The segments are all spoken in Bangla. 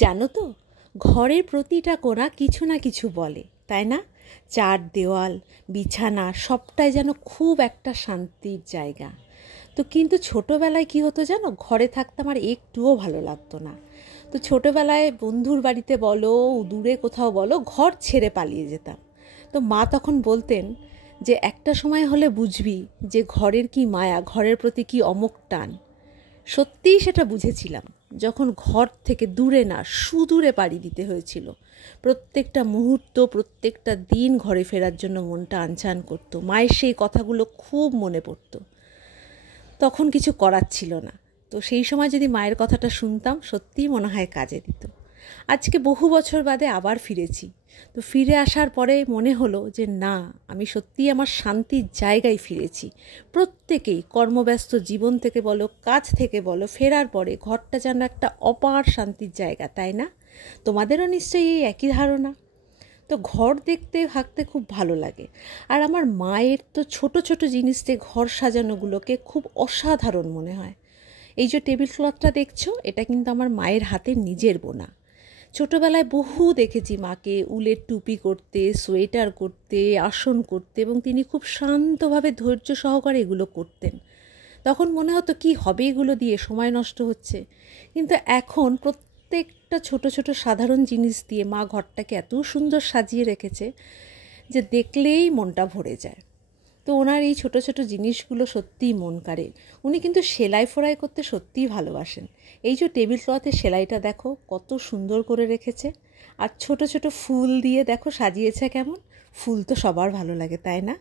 জানো তো, ঘরের প্রতিটা কোণা কিছু না কিছু বলে, তাই না? চার দেওয়াল, বিছানা সবটাই যেন খুব একটা শান্তির জায়গা। তো কিন্তু ছোটোবেলায় কী হতো জানো, ঘরে থাকতাম আর একটুও ভালো লাগতো না। তো ছোটোবেলায় বন্ধুর বাড়িতে বলো, দূরে কোথাও বলো, ঘর ছেড়ে পালিয়ে যেতাম। তো মা তখন বলতেন যে একটা সময় হলে বুঝবি যে ঘরের কি মায়া, ঘরের প্রতি কি অমোঘ টান। সত্যিই সেটা বুঝেছিলাম যখন ঘর থেকে দূরে না সুদূরে পাড়ি দিতে হয়েছিল। প্রত্যেকটা মুহূর্ত, প্রত্যেকটা দিন ঘরে ফেরার জন্য মনটা আনচান করতো। মায়ের সেই কথাগুলো খুব মনে পড়তো। তখন কিছু করার ছিল না, তো সেই সময় যদি মায়ের কথাটা শুনতাম সত্যিই মনে হয় কাজে দিত। আজকে বহু বছর বাদে আবার ফিরেছি। তো ফিরে আসার পরে মনে হলো যে না, আমি সত্যিই আমার শান্তির জায়গায় ফিরেছি। প্রত্যেকেই কর্মব্যস্ত জীবন থেকে বলো, কাজ থেকে বলো, ফেরার পরে ঘরটা যেন একটা অপার শান্তির জায়গা, তাই না? তোমাদেরও নিশ্চয়ই এই একই ধারণা। তো ঘর দেখতে থাকতে খুব ভালো লাগে। আর আমার মায়ের তো ছোট ছোট জিনিস দিয়ে ঘর সাজানোগুলোকে খুব অসাধারণ মনে হয়। এই যে টেবিল ক্লথটা দেখছো, এটা কিন্তু আমার মায়ের হাতের নিজের বোনা। ছোটোবেলায় বহু দেখেছি মাকে উলের টুপি করতে, সোয়েটার করতে, আসন করতে, এবং তিনি খুব শান্তভাবে ধৈর্য সহকারে এগুলো করতেন। তখন মনে হতো কি হবে এগুলো দিয়ে, সময় নষ্ট হচ্ছে। কিন্তু এখন প্রত্যেকটা ছোট ছোট সাধারণ জিনিস দিয়ে মা ঘরটাকে এত সুন্দর সাজিয়ে রেখেছে যে দেখলেই মনটা ভরে যায়। তো ওনার এই ছোট ছোট জিনিসগুলো সত্যিই মন কাড়ে। উনি কিন্তু সেলাই ফোড়াই করতে সত্যিই ভালোবাসেন। এই যে টেবিল ক্লথের সেলাইটা দেখো কত সুন্দর করে রেখেছে, আর ছোট ছোট ফুল দিয়ে দেখো সাজিয়েছে কেমন। ফুল তো সবার ভালো লাগে, তাই না?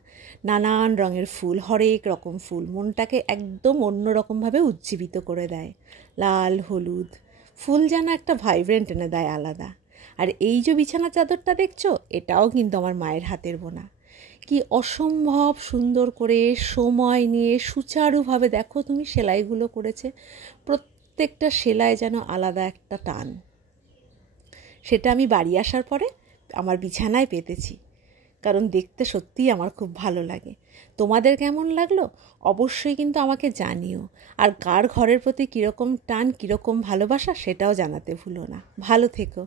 নানান রঙের ফুল, হরেক রকম ফুল মনটাকে একদম অন্য রকমভাবে উজ্জীবিত করে দেয়। লাল, হলুদ ফুল যেন একটা ভাইব্রেন্ট এনে দেয় আলাদা। আর এই যে বিছানা চাদরটা দেখছো, এটাও কিন্তু আমার মায়ের হাতের বোনা। কি অসম্ভব সুন্দর করে সময় নিয়ে সুচারুভাবে দেখো তুমি সেলাইগুলো করেছে। প্রত্যেকটা সেলাই যেন আলাদা একটা টান। সেটা আমি বাড়ি আসার পরে আমার বিছানায় পেতেছি, কারণ দেখতে সত্যিই আমার খুব ভালো লাগে। তোমাদের কেমন লাগলো অবশ্যই কিন্তু আমাকে জানিও। আর কার ঘরের প্রতি কীরকম টান, কীরকম ভালোবাসা, সেটাও জানাতে ভুলো না। ভালো থেকো।